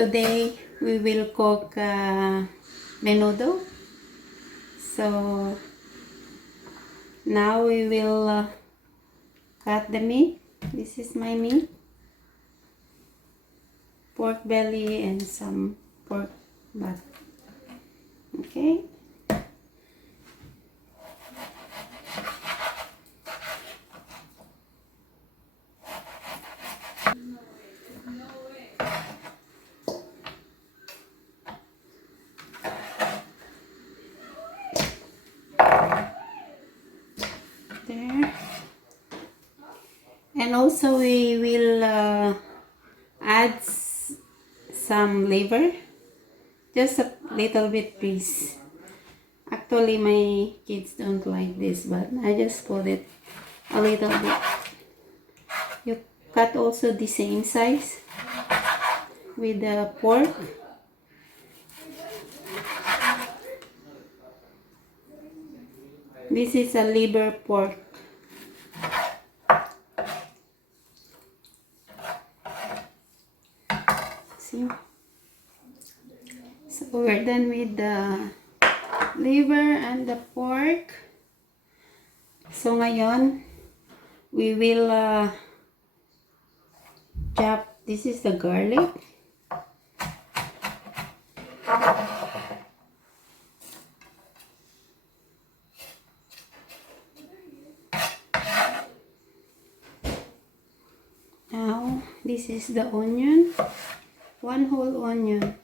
Today we will cook menudo. So now we will cut the meat. This is my meat. Pork belly and some pork butt. Okay. There. And also we will add some liver, just a little bit piece. Actually my kids don't like this, but I just put it a little bit. You cut also the same size with the pork. This is a liver pork. See? So we're done with the liver and the pork. So ngayon, we will chop. This is the garlic. Now, this is the onion. One whole onion.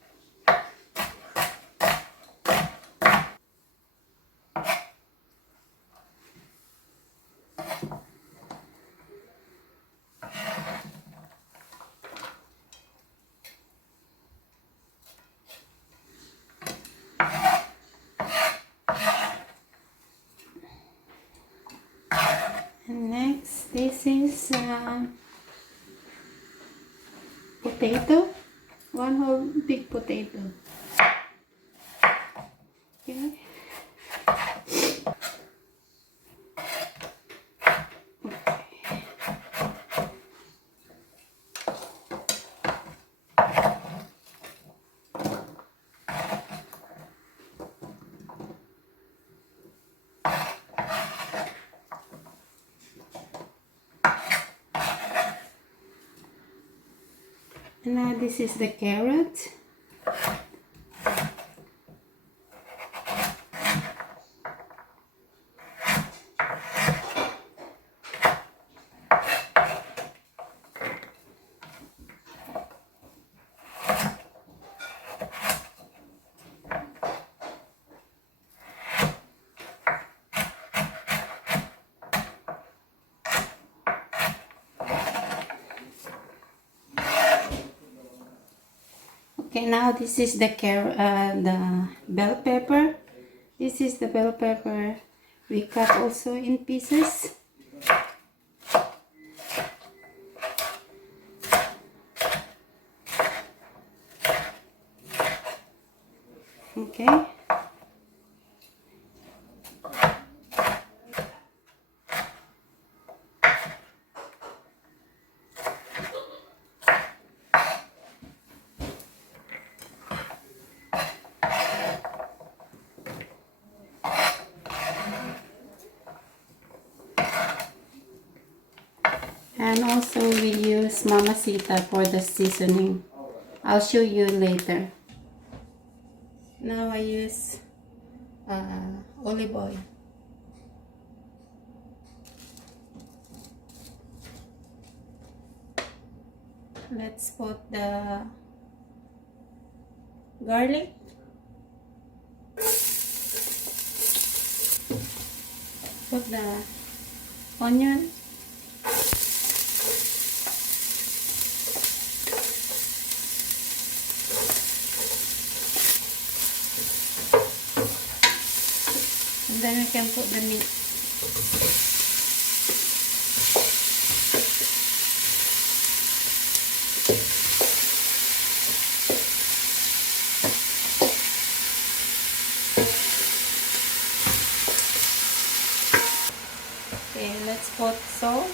And next, this is potato. One whole big potato. Okay. And now this is the carrot. Okay, now this is the the bell pepper. This is the bell pepper. We cut also in pieces. Okay. And also we use mamacita for the seasoning. I'll show you later. Now I use olive oil. Let's put the garlic. Put the onion. And then we can put the meat. Okay, let's put salt.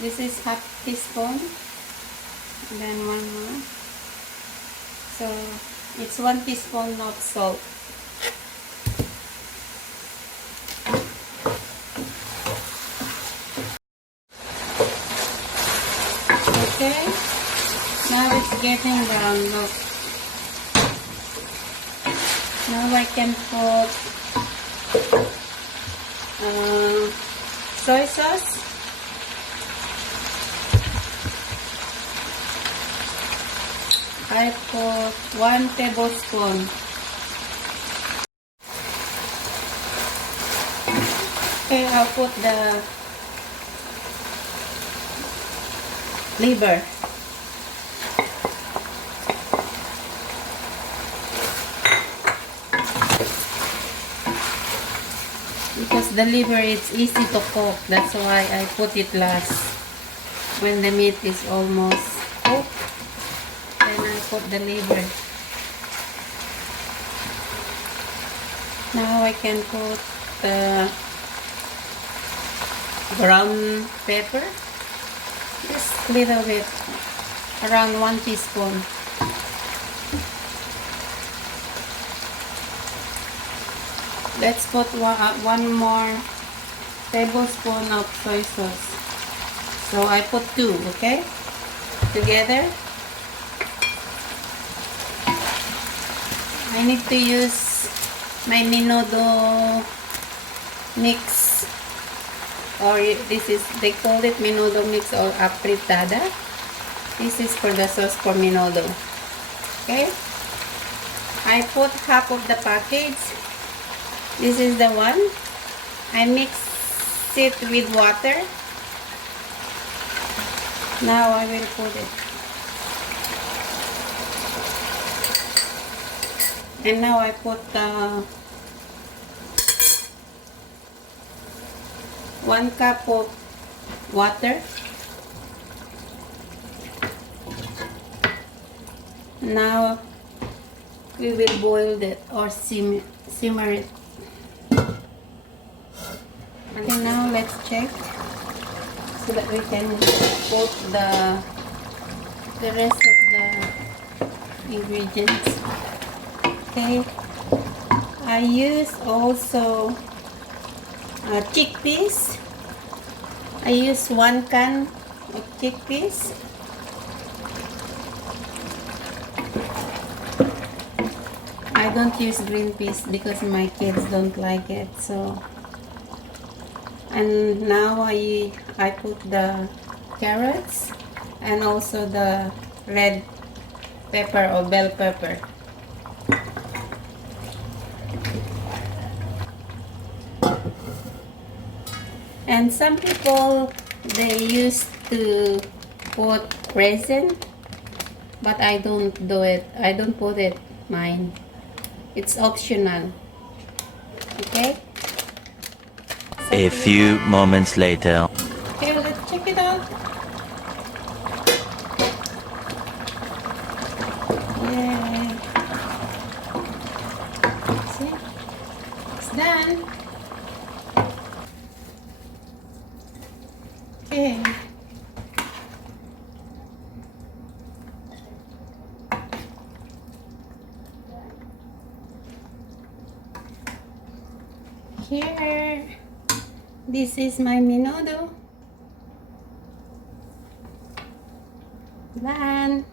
This is half teaspoon. Then one more. So it's 1 teaspoon of salt. Okay. Now it's getting brown. Look. Now I can put soy sauce. I put 1 tablespoon. Okay, I'll put the liver. Because the liver it's easy to cook, that's why I put it last. When the meat is almost cooked, then I put the liver. Now I can put the ground pepper, just a little bit, around 1 teaspoon. Let's put one more tablespoon of soy sauce. So I put 2, okay? Together. I need to use my Menudo mix, or this is, they call it Menudo mix or apritada. This is for the sauce for Menudo. Okay? I put half of the package. This is the one. I mix it with water. Now I will put it. And now I put 1 cup of water. Now we will boil it or simmer it. Okay, now let's check so that we can put the rest of the ingredients. Okay, I use also chickpeas. I use 1 can of chickpeas. I don't use green peas because my kids don't like it. So, and now I put the carrots and also the red pepper or bell pepper. And some people, they used to put raisin, but I don't do it. I don't put it mine. It's optional. Okay? A few moments later. Okay, let's check it out. Yay. See? It's done. Okay. Here. This is my Menudo. Done.